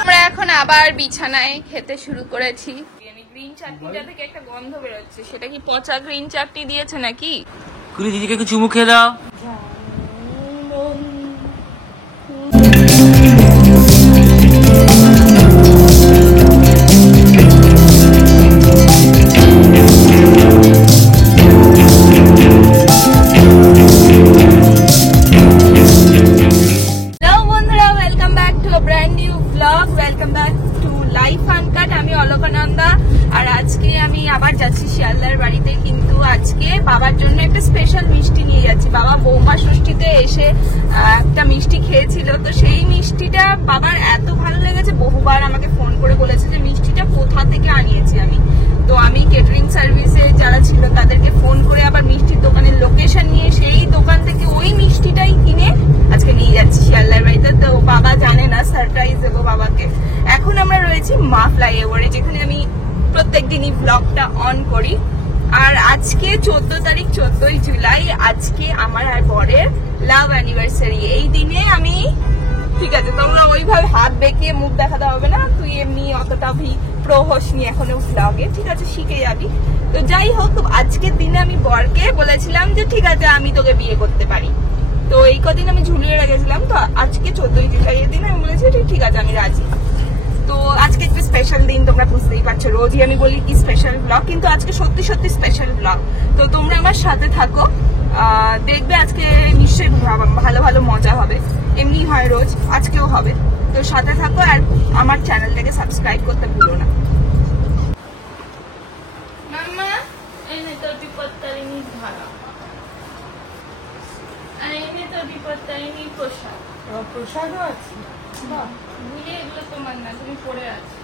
আমরা এখন আবার বিছানায় খেতে শুরু করেছি। গ্রিন চাটনিটা থেকে একটা গন্ধ বেরোচ্ছে, সেটা কি পচা গ্রিন চাটনি দিয়েছে নাকি? কুলি দিদিকে একটু চুমু খেয়ে দাও। আর আজকে আমি আবার যাচ্ছি শিয়ালদার বাড়িতে, কিন্তু আজকে বাবার জন্য একটা স্পেশাল মিষ্টি নিয়ে যাচ্ছি। বাবা বৌমা ষষ্ঠীতে এসে একটা মিষ্টি খেয়েছিল, তো সেই মিষ্টিটা বাবার এত ভালো লেগেছে, বহুবার আমাকে ফোন করে বলেছে যে মিষ্টিটা কোথা থেকে আনিয়েছি আমি। তো আমি কেটারিং সার্ভিসে যারা ছিল তাদেরকে ফোন করে আবার মিষ্টির দোকানের লোকেশন নিয়ে সেই দোকান থেকে ওই মিষ্টিটাই কিনে আজকে নিয়ে যাচ্ছি শিয়ালদার বাড়িতে। তো বাবা জানে না, সারপ্রাইজ দেবো বাবাকে। এখন আমরা রয়েছি মা ফ্লাইওভারে, যেখানে আমি প্রত্যেকদিনই ব্লগটা অন করি। আর আজকে 14 তারিখ, 14ই জুলাই, আজকে আমার আর বরের লাভ অ্যানিভার্সারি। এই দিনে আমি, ঠিক আছে তোমরা ওইভাবে হাত বেঁকিয়ে মুখ দেখাতে হবে না, তুই এমনি অতটা প্রো হোসনি এখনো ব্লগে, ঠিক আছে শিখে যাবি। তো যাই হোক, আজকের দিনে আমি বরকে বলেছিলাম যে ঠিক আছে আমি তোকে বিয়ে করতে পারি। তো এই কদিন আমি ঝুলিয়ে রেখেছিলাম, তো আজকে 14ই জুলাই এর দিন আমি বলেছি ঠিক আছে আমি রাজি। তো আজকে একটা স্পেশাল দিন, তোমরা বুঝতেই পারছো, রোজই আমি বলি কি স্পেশাল ব্লগ, কিন্তু আজকে সত্যি সত্যি স্পেশাল ব্লগ। তো তোমরা আমার সাথে থাকো, দেখবে আজকে নিশ্চয়ই ভালো ভালো মজা হবে। এমনি হয় রোজ, আজকেও হবে। তো সাথে থাকো আর আমার চ্যানেলটাকে সাবস্ক্রাইব করতে ভুলো না। মাম্মা এনে তো বিপত্তারিণী ধারা, আর এনে তো বিপত্তারিণী প্রসাদ। প্রসাদও আছে, ভুলে এগুলো তোমার না, তুমি পড়ে আছো।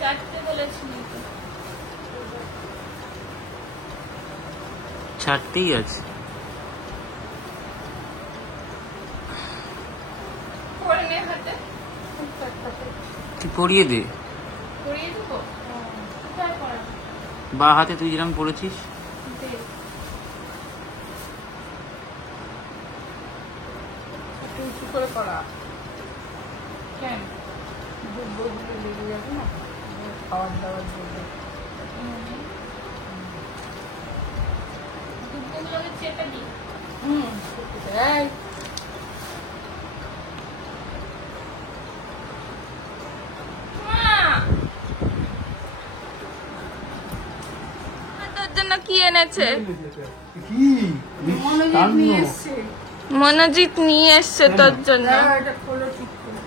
চারটে বলেছিলি তো, চারটেই আছে। পড়ে নে হাতে, তুই পড়িয়ে দে। পড়িয়ে দেবো, কোথায় পড়াবো? বা হাতে তুই যেরকম পড়েছিস। উঁচু করে পড়া কেন? দুধগুলো লেগে যাবে না, খাওয়ার দাওয়ার জন্য দুধগুলোকে চেপে দিই। তোর জন্য কি এনেছে? মনোজিৎ নিয়ে এসছে তোর জন্য।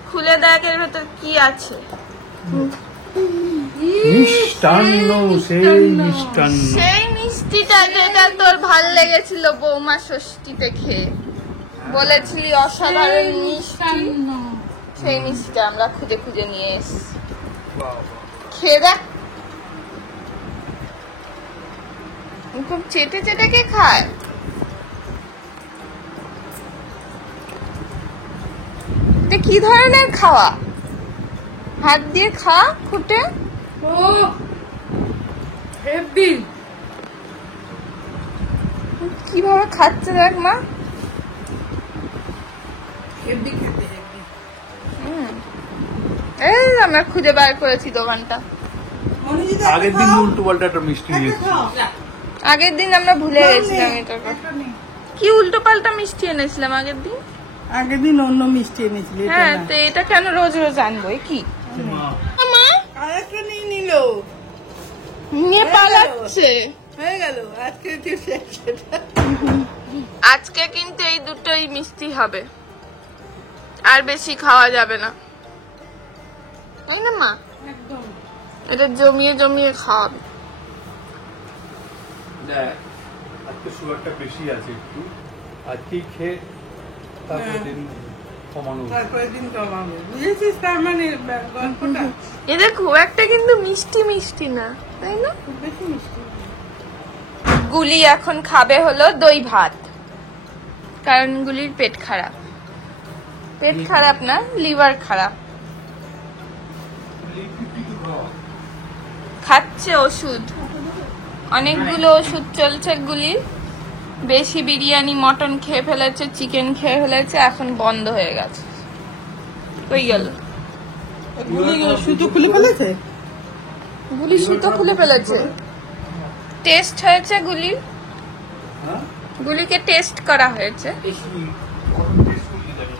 খুলে দেখ এর ভেতর কি আছে। সেই মিষ্টিটা যেটা তোর ভাল লেগেছিল বৌমা ষষ্ঠীতে খেয়ে, বলেছিলি অসাধারণ মিষ্টি, সেই মিষ্টিটা আমরা খুঁজে খুঁজে নিয়ে এসছি। খেয়ে দেখ, খুব চেটে চেটে কে খায়? কি ধরনের খাওয়া? হাত দিয়ে খা খুঁটে। কিভাবে খাচ্ছে দেখ মা। এই আমরা খুঁজে বার করেছি দোকানটা। আগের দিন উল্টো পাল্টা একটা মিষ্টি নিয়েছি। আগের দিন আমরা ভুলে গেছিলাম এটা। কি উল্টো পাল্টা মিষ্টি এনেছিলাম আগের দিন? আগের দিন অন্য মিষ্টি এনেছিলি। হ্যাঁ, তো এটা কেন রোজ রোজ আনবো? কি আরেকটা নিয়ে নিল, নিয়ে পালাচ্ছে। হয়ে গেল আজকে। আজকে কিন্তু এই দুটোই মিষ্টি হবে, আর বেশি খাওয়া যাবে না, তাই না মা? একদম এটা জমিয়ে জমিয়ে খাওয়াবে। আজকে সুগারটা বেশি আছে একটু, আজকেই খেয়ে তারপরে দিন কমানো, তারপরে দিন কমাবো, বুঝেছিস? তার মানে গল্পটা এটা খুব একটা কিন্তু মিষ্টি মিষ্টি না, তাই না? খুব বেশি মিষ্টি। গুলি এখন খাবে হলো দই ভাত, কারণ গুলির পেট খারাপ। পেট খারাপ না, লিভার খারাপ। খাচ্ছে ওষুধ, অনেকগুলো ওষুধ চলছে গুলির, বেশি বিরিয়ানি মটন খেয়ে ফেলেছে, চিকেন খেয়ে ফেলেছে, এখন বন্ধ হয়ে গেছে। কই গেল? সুতো খুলে ফেলেছে। গুলি সুতো খুলে ফেলেছে। টেস্ট হয়েছে গুলি, হ্যাঁ গুলিকে টেস্ট করা হয়েছে।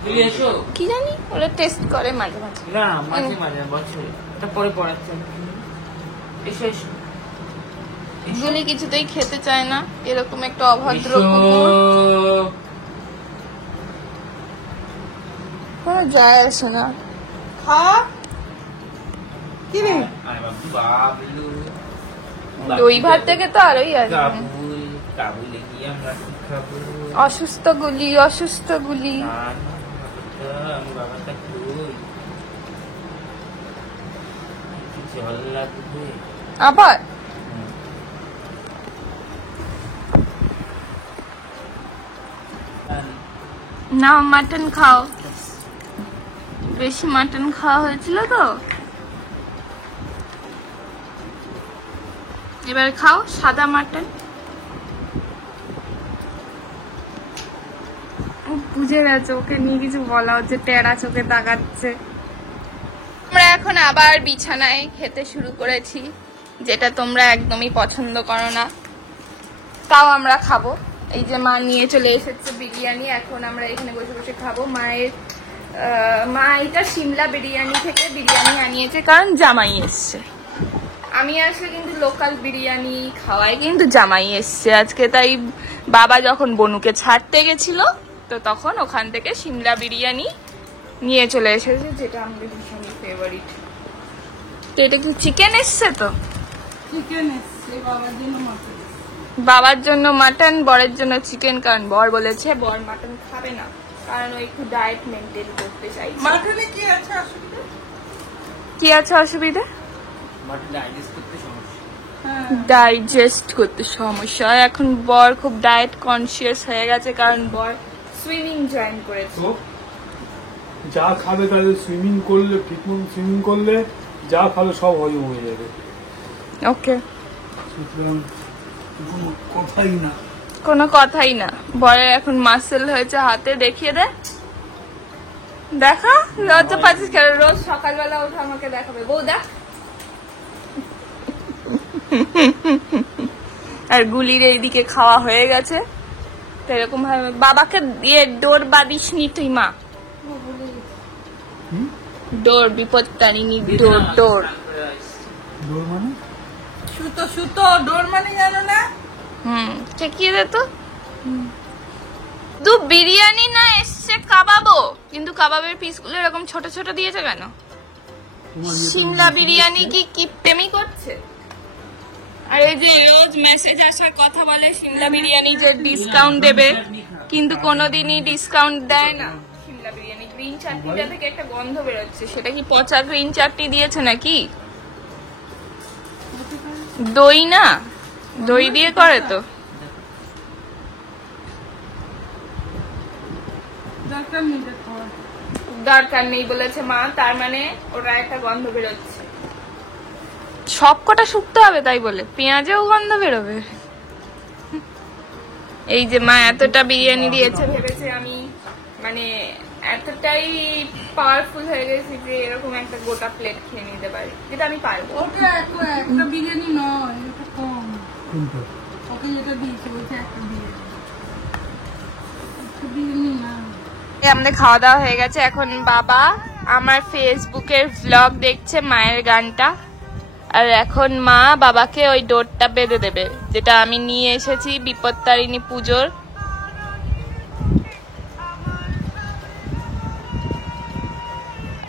গুলি এসো। কি জানি ওরা টেস্ট করে মাঝে মাঝে। না মাঝে মাঝে বছরে তারপরে পড়াচ্ছে। এসো এসো গুলি কিছুতেই খেতে চায় না, এরকম একটা অভদ্র এসো। কুকুর। কোনো যায় আসে না। খা কি রে? আরে বাবলু দই ভাত থেকে তো আরোই আছে। কাবুল কাবুলে গিয়ে আমরা কি খাবো? অসুস্থ গুলি, অসুস্থ গুলি। না, না, আমি বাবাটা কই? কি জল লাগবে? আবার না, মাটন খাও, বেশি মাটন খাওয়া হয়েছিল তো। এবার খাও সাদা মাটন। ও বুঝে গেছে, ওকে নিয়ে কিছু বলা হচ্ছে, টেরা চোখে তাকাচ্ছে। আমরা এখন আবার বিছানায় খেতে শুরু করেছি, যেটা তোমরা একদমই পছন্দ করো না, তাও আমরা খাবো। এই যে মা নিয়ে চলে এসেছে বিরিয়ানি, এখন আমরা এখানে বসে বসে খাবো। মা এটা সিমলা বিরিয়ানি থেকে বিরিয়ানি আনিয়েছে, কারণ জামাই এসছে। আমি আসলে কিন্তু লোকাল বিরিয়ানি খাওয়াই, কিন্তু জামাই এসছে আজকে, তাই বাবা যখন বনুকে ছাড়তে গেছিল তো তখন ওখান থেকে সিমলা বিরিয়ানি নিয়ে চলে এসেছে, যেটা আমাদের ভীষণ ফেভারিট। তো এটা কি চিকেন এসছে? তো চিকেন এসছে বাবার জন্য, মাটন। বাবার জন্য মাটন, বরের জন্য চিকেন, কারণ বর বলেছে বর মাটন খাবে না, কারণ ও একটু ডায়েট মেনটেন করতে চাইছে। মাটনে কি আছে অসুবিধা? কি আছে অসুবিধা? মাটন ডাইজেস্ট করতে সমস্যা। হ্যাঁ ডাইজেস্ট করতে সমস্যা। এখন বর খুব ডায়েট কনসিয়াস হয়ে গেছে, কারণ বর সুইমিং জয়েন করেছে। তো যা খাবে তাহলে সুইমিং করলে, ঠিকমতো সুইমিং করলে যা খাবে সব হজম হয়ে যাবে। ওকে, সুতরাং কোনো কথাই না। কোনো কথাই না। বরের এখন মাসেল হয়েছে হাতে, দেখিয়ে দে, দেখা। লজ্জা পাচ্ছিস কেন? রোজ সকালবেলা ওঠে আমাকে দেখাবে, বউ দেখ। আর গুলির এইদিকে খাওয়া হয়ে গেছে, তো এরকম ভাবে বাবাকে দিয়ে ডোর বাঁধিস নি তুই মা। ডোর বিপত্তারিণী, ডোর ডোর। ডোর মানে? সুতো, সুতো ডোর মানে জানো না? ঠেকিয়ে দে তো। দু বিরিয়ানি না এসছে কাবাবো, কিন্তু কাবাবের পিসগুলো এরকম ছোট ছোট দিয়েছে কেন? সিমলা বিরিয়ানি কি প্রেমই করছে? আর এই যে রোজ মেসেজ আসার কথা বলে সিমলা বিরিয়ানি যে ডিসকাউন্ট দেবে, কিন্তু কোনোদিনই ডিসকাউন্ট দেয় না। সিমলা বিরিয়ানি গ্রিন চাটনিটা থেকে একটা গন্ধ বেরোচ্ছে, সেটা কি পচা গ্রিন চাটনি দিয়েছে নাকি? দই না, দই দিয়ে করে তো। দরকার নেই খাওয়া। দরকার নেই বলেছে মা, তার মানে ওরা একটা গন্ধ বেরোচ্ছে। সব কটা শুকতে হবে তাই বলে পেঁয়াজেও গন্ধ বেরোবে? এই যে মা এতটা বিরিয়ানি দিয়েছে, ভেবেছে আমি মানে এতটাই পাওয়ারফুল হয়ে গেছি যে এরকম একটা গোটা প্লেট খেয়ে নিতে পারি, যেটা আমি পারবো। ওটা একটা বিরিয়ানি নয়, এটা কম। কোনটা? ওকে যেটা দিয়েছে বলছে একটা বিরিয়ানি, একটা বিরিয়ানি না। আমাদের খাওয়া দাওয়া হয়ে গেছে, এখন বাবা আমার ফেসবুকের ভ্লগ দেখছে মায়ের গানটা, আর এখন মা বাবাকে ওই ডোরটা বেঁধে দেবে, যেটা আমি নিয়ে এসেছি বিপত্তারিণী পুজোর।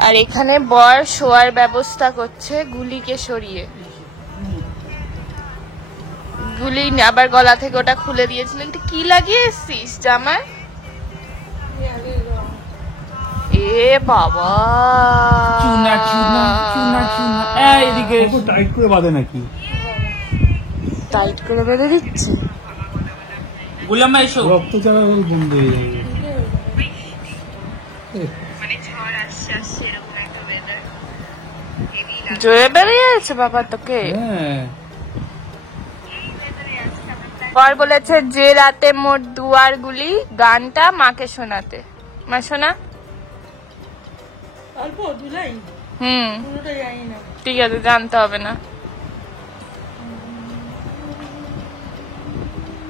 আর এখানে বর শোয়ার ব্যবস্থা করছে গুলিকে সরিয়ে। গুলি আবার গলা থেকে ওটা খুলে দিয়েছিল। এটা কি লাগিয়ে এসছিস জামায়? এ বাবা, চুনা চুনা চুনা চুনা। এইদিকে ওকে টাইট করে বাঁধে নাকি? টাইট করে বেঁধে দিচ্ছে। গুলামা এসো। রক্ত চলাচল বন্ধ হয়ে যাবে। মানে ঝড় আসছে আসছে এরকম একটা ওয়েদার। জোরে বেরিয়ে যাচ্ছে বাবা তোকে। হ্যাঁ এই ওয়েদারে আজকে আমরা প্ল্যান বর বলেছে যে রাতে মোর দুয়ারগুলি গানটা মাকে শোনাতে। মা শোনা। অল্প দুলাই পুরোটা জানি না। ঠিক আছে, জানতে হবে না।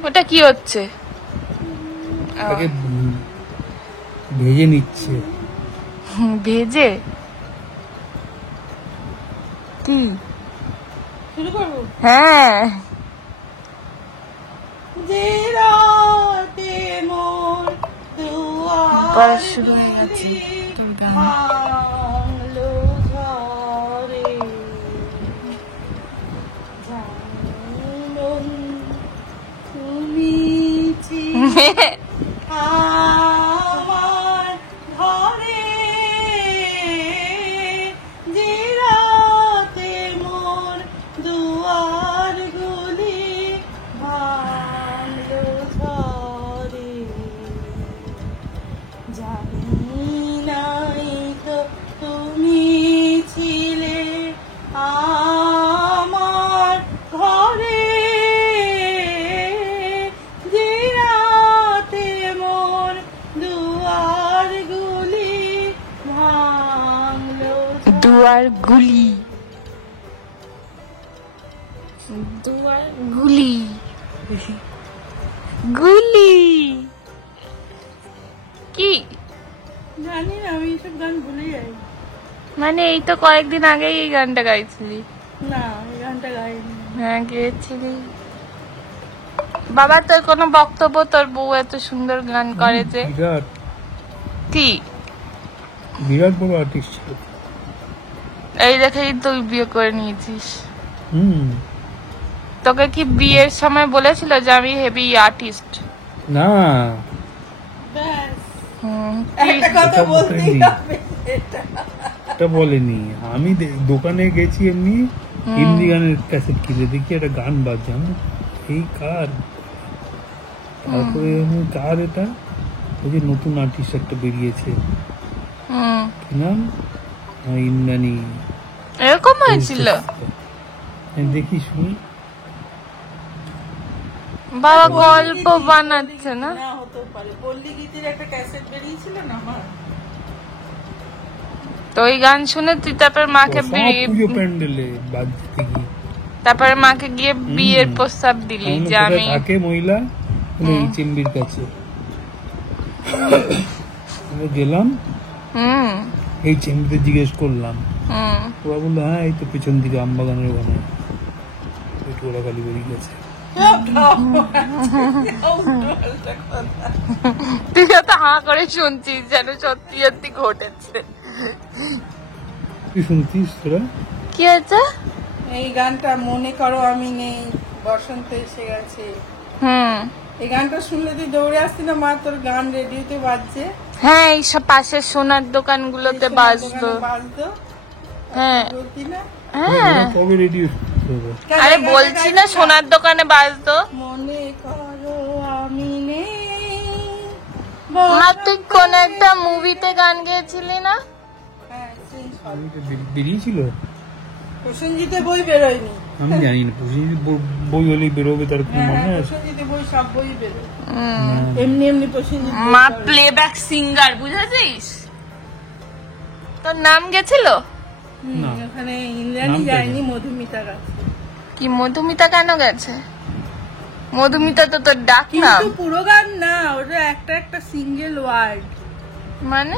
ওটা কি হচ্ছে? তাকে ভেজে নিচ্ছে। ভেজে কি? শুরু করবো? হ্যাঁ। যে রাতে মোর দুয়ার শুরু হয়ে গেছে ভাঙলো ঝড়ে, জানলুম তুমি ছিলে আমার ঘরে, যে রাতে মোর দুয়ারগুলি ভাঙলো ঝড়ে, জানি নাই তো তুমি ছিলে আমার ঘরে, যে রাতে মোর দুয়ারগুলি ভাঙলো দুয়ার গুলি, দুয়ার গুলি, গুলি কি? জানি না, আমি এইসব গান ভুলে যাই। মানে এই তো কয়েকদিন আগেই এই গানটা গাইছিলি। না, এই গানটা গাইনি। হ্যাঁ গেয়েছিলি। বাবা তোর কোনো বক্তব্য? তোর বউ এত সুন্দর গান করে যে। বিরাট কি বিরাট বড় আর্টিস্ট ছিল। এই দেখেই তুই বিয়ে করে নিয়েছিস। হুম। তোকে কি বিয়ের সময় বলেছিল যে আমি হেভি আর্টিস্ট? না, ব্যাস কি? একটা কথা এটা বলতেই বলেনি। হবে এটা। এটা বলেনি। আমি দোকানে গেছি এমনি হিন্দি গানের ক্যাসেট কিনে দেখি একটা গান বাজছে, আমি এই কার, তারপরে আমি কার এটা, ওই যে নতুন আর্টিস্ট একটা বেরিয়েছে, কি নাম, ইন্দ্রাণী, এরকম হয়েছিল? আমি দেখি শুনি। বাবা গল্প বানাচ্ছে না? না হতে পারে, পল্লী গীতির একটা ক্যাসেট বেরিয়েছিল না আমার। তো ওই গান শুনে তুই তারপর মাকে সব পুজো প্যান্ডেলে বাজছে দেখি। তারপরে মাকে গিয়ে বিয়ের প্রস্তাব দিলি যে আমি থাকে মহিলা এই চেম্বির কাছে। আমি গেলাম, এই চেম্বিতে জিজ্ঞেস করলাম, ওরা বললো হ্যাঁ এই তো পেছন দিকে আমবাগানের ওখানে, একটু ওরা খালি বেরিয়ে গেছে। তুই তো হাঁ করে শুনছিস যেন সত্যি সত্যি ঘটেছে। কি শুনছিস তোরা? কি হয়েছে? এই গানটা মনে করো আমি নেই, বসন্ত এসে গেছে, এই গানটা শুনলে তুই দৌড়ে আসতি না? মা তোর গান রেডিওতে বাজছে। হ্যাঁ, এইসব পাশের সোনার দোকানগুলোতে বাজতো। বাজতো, হ্যাঁ বলতি না? হ্যাঁ, কবে রেডিও? আরে বলছি না সোনার দোকানে বাজতো। মনে করো আমি নেই, মা তুই কোন একটা মুভিতে গান গেয়েছিলি না? হ্যাঁ, সেই সব। বেরিয়েছিল, প্রসেনজিতে বই বেরোয়নি। আমি জানি না। বই হলেই বেরোবে, তার কোনো মনে আছে? প্রসেনজিতে বই, সব বই বেরোয় এমনি এমনি। প্রসেনজিৎ মা প্লেব্যাক সিঙ্গার, বুঝেছিস? তোর নাম গেছিল? না। ওখানে ইন্দ্রাণী নামটা যায়নি, কি? মধুমিতা গেছে। কি মধুমিতা কেন গেছে? মধুমিতা তো তোর ডাক নাম। কিন্তু পুরো গান না, ওটা একটা একটা সিঙ্গেল ওয়ার্ড। মানে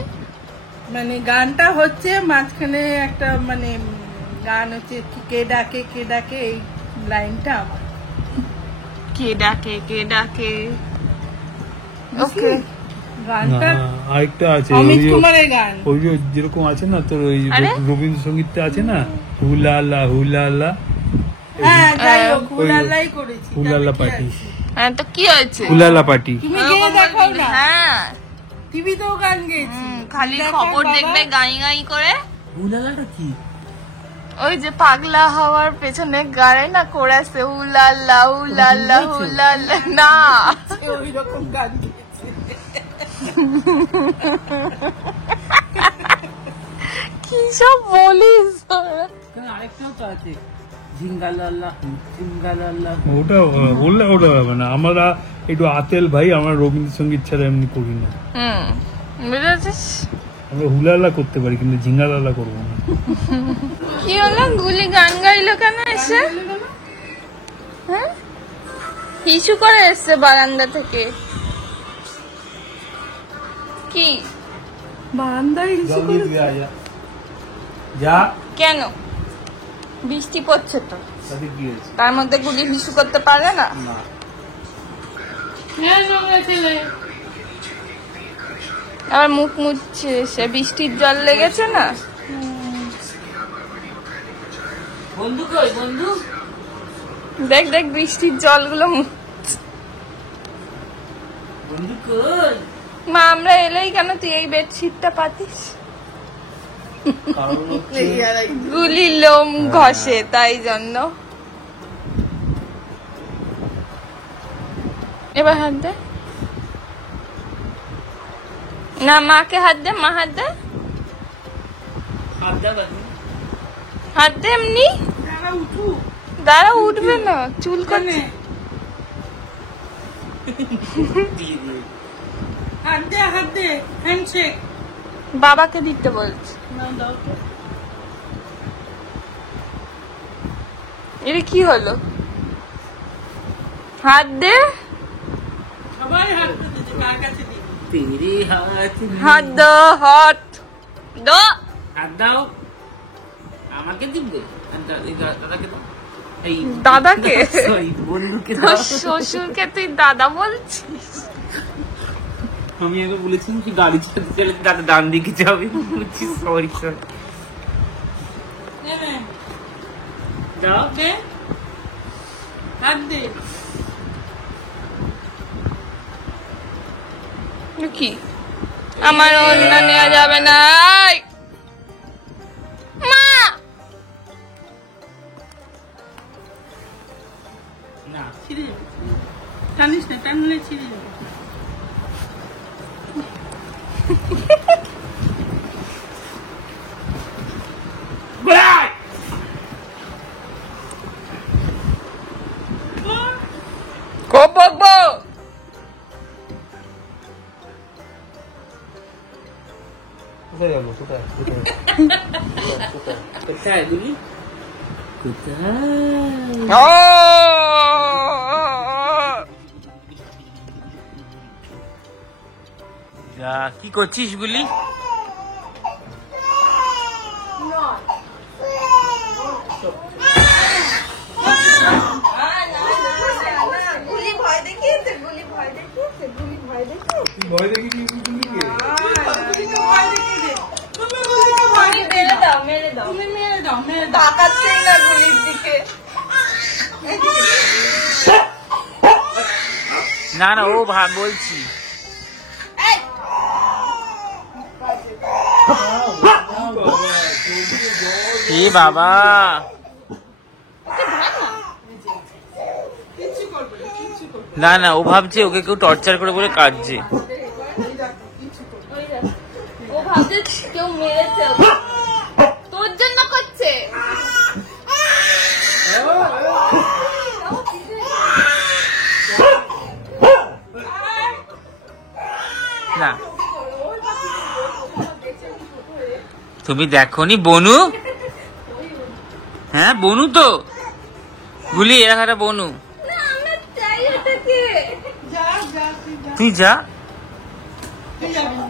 মানে গানটা হচ্ছে মাঝখানে একটা মানে গান হচ্ছে কে ডাকে কে ডাকে, এই লাইনটা আমার। কে ডাকে কে ডাকে, ওকে। গানটা না, আরেকটা আছে, অমিত ওই যে- কুমারের গান। ওই যে যেরকম আছে না তোর ওই আরে? রবীন্দ্রসঙ্গীতটা আছে না, হুলালা হুলালা, হ্যাঁ, যাই হোক, ওই- হুলালাই করেছি। হুলালা তাতে কি পার্টি, আছে? হ্যাঁ তো কি হয়েছে? হুলালা পার্টি। তুমি গিয়ে দেখাও না, হ্যাঁ, টিভিতেও গান গেয়েছি। খালি দেখাও খবর বাবা। দেখবে গাই গাই করে। হুলালাটা কি? ওই যে পাগলা হওয়ার পেছনে গাড়ে না কোরাসে হুলাল্লা হুলাল্লা হুলাল্লা, না ওই রকম গান গেয়েছি। কি সব বলিস? আরেকটাও তো আছে, ঝিঙ্গালাল্লা ঝিঙ্গালাল্লা। ওটা বললে ওটা হবে না। আমরা একটু আতেল ভাই, আমরা রবীন্দ্রসঙ্গীত ছাড়া এমনি করি না। বুঝেছিস? আমরা হুলালা করতে পারি কিন্তু ঝিঙ্গালালা করবো না। কি হলো? গুলি গান গাইলো কেন এসে? হ্যাঁ, হিসু করে এসছে বারান্দা থেকে। কি বারান্দায় যা কেন? বৃষ্টি পড়ছে তো, তাতে কি হয়েছে? তার মধ্যে গুলি হিসু করতে পারে না। না, আবার মুখ মুছছে, সে বৃষ্টির জল লেগেছে না। বন্ধু কই বন্ধু? দেখ দেখ বৃষ্টির জলগুলো বন্ধু কই? মা আমরা এলেই কেন তুই এই বেডশিটটা পাতিস? কারণ হচ্ছে গুলি লোম ঘষে, তাই জন্য। এবার হাত দে না, মাকে হাত দে, মা হাত দে, হাত দাও বাবু। হাত দে এমনি। দাঁড়া, উঠবে না, চুল কানে। দিয়ে দিয়ে হাত দে হ্যান্ডশেক। বাবাকে দিতে বলছি। এটা কি হলো? হাত দে, সবাই হাত দিতে, কার কাছে দিই? তেরে হাত হাত দো, হাত দো। হাত দাও। আমাকে দিবে? দাদাকে দাও। এই দাদাকে? সরি, বন্ধুকে তোর দাও। শ্বশুরকে তুই দাদা বলছিস? আমি আগে বলেছিলাম কি গাড়ি চালাতে চালাতে দাদা ডান দিকে যাবে, বলছি সরি সরি। দাও দে হাত দে। কি আমার ওড়না নেওয়া যাবে না? এই! মা না। ছিঁড়ে যাবে, টানিস না, টানলে ছিঁড়ে যাবে। বকবো। কোথায় গেল? কোথায় কোথায় গুলি? কোথায়? ও যা, কি করছিস গুলি? গুলি ভয় দেখিয়েছে, গুলি ভয় দেখিয়েছে, গুলি ভয় দেখিয়েছে। ভয় দেখিয়ে মেরে দাও, মেরে দাও, তুমি মেরে দাও, মেরে দাও। তাকাচ্ছেই না গুলির দিকে। না না, ও বলছি। এ বাবা, না না, ও ভাবছে ওকে কেউ টর্চার করে বলে কাটছে। ও ভাবছে কেউ মেরেছে ওকে। তোর জন্য করছে। না, তুমি দেখোনি বনু? হ্যাঁ বনু তো, গুলি এরা একটা বনু। না আমরা চাই এটাকে। যা যা, তুই তুই যা। যা। তুই যাবি না,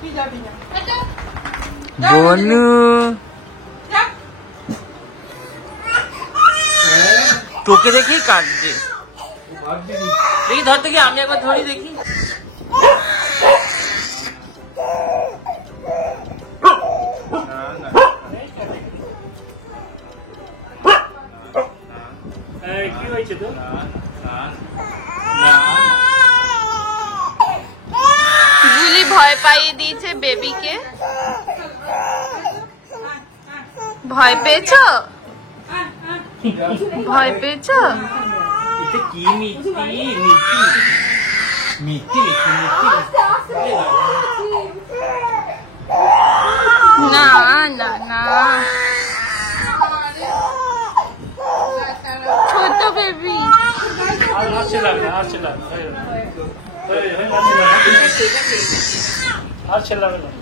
তুই যাবি না। বনু, যা। তোকে দেখেই কাটছে। দেখি ধর, থেকে আমি একবার ধরি দেখি। কি হয়েছে তো? গুলি ভয় পাইয়ে দিয়েছে বেবিকে। ভয় পেয়েছো? ভয় পেয়েছো? এটা কি মিষ্টি মিষ্টি মিষ্টি মিষ্টি না না না,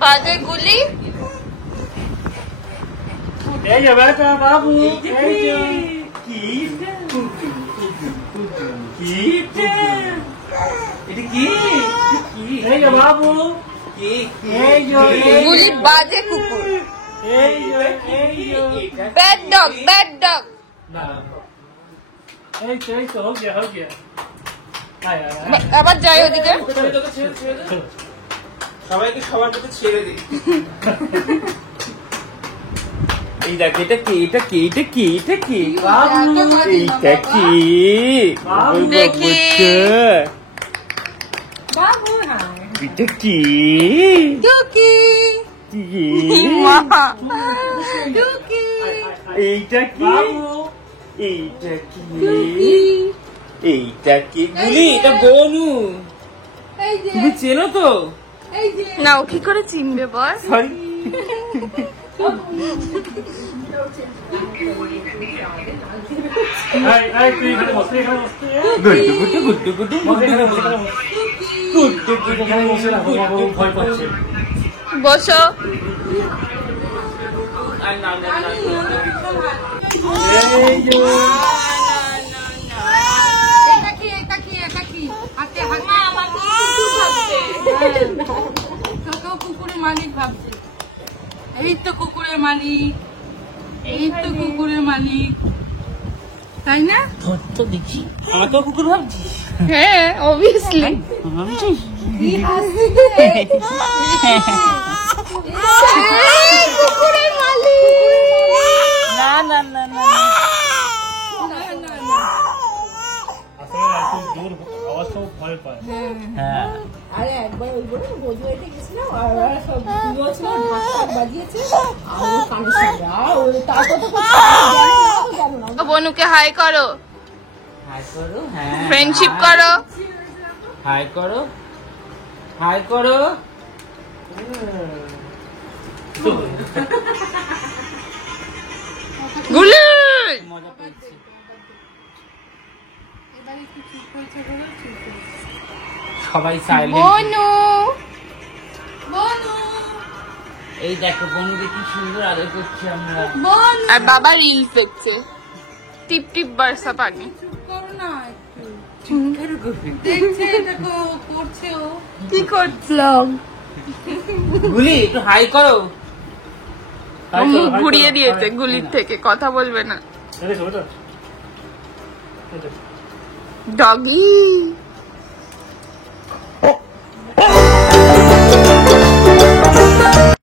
বাজে গুলি এই যে বেটা বাবু এই যে কি এটা কি এই যে বাবু এই যে গুলি বাজে কুকুর এই যে ব্যাড ডগ এই তো हो गया আবার যাই ওদিকে সবাইকে সবার কাছে ছেড়ে দিই এই দেখ এটা কি এটা কি এটা কি এটা কি এইটা কি দেখি। বাবু হ্যাঁ এটা কি টুকি কি মা টুকি এইটা কি এইটা কি এইটা কি গুলি এটা বনু এই যে তুমি চেনো তো এই যে না ও কি করে চিনবে বল সরি গুড্ডু গুড্ডু বসো এটা কি হাতে আমার তোকেও কুকুরের মালিক ভাবছে এই তো কুকুরের মালিক এই তো কুকুরের মালিক তাই না তো দেখি আমার তো কুকুর ভাবছি হ্যাঁ অবভিয়াসলি কি হাসি কুকুরের মালিক না না না না হ্যাঁ আরে একবার ওই বলে রোজবাড়িতে গেছিলাম আর ওরা সব বলছিল ঢাক বাজিয়েছে আর ও কানে শুনবে আর ও তার কথা জানো না বনুকে হাই করো হাই করো হ্যাঁ ফ্রেন্ডশিপ করো হাই করো হাই করো গুলি মজা পেয়েছি এবার একটু চুপ করেছে বলে চুপ করেছে সবাই সাইলেন্ট বনু বনু এই দেখো বনুকে কি সুন্দর আদর করছি আমরা বনু আর বাবা রিলস দেখছে টিপ টিপ বর্ষা পানি চুপ করো না একটু দেখছে এটা করছে ও কি করছো গুলি একটু হাই করো মুখ ঘুরিয়ে দিয়েছে গুলির থেকে কথা বলবে না ডগি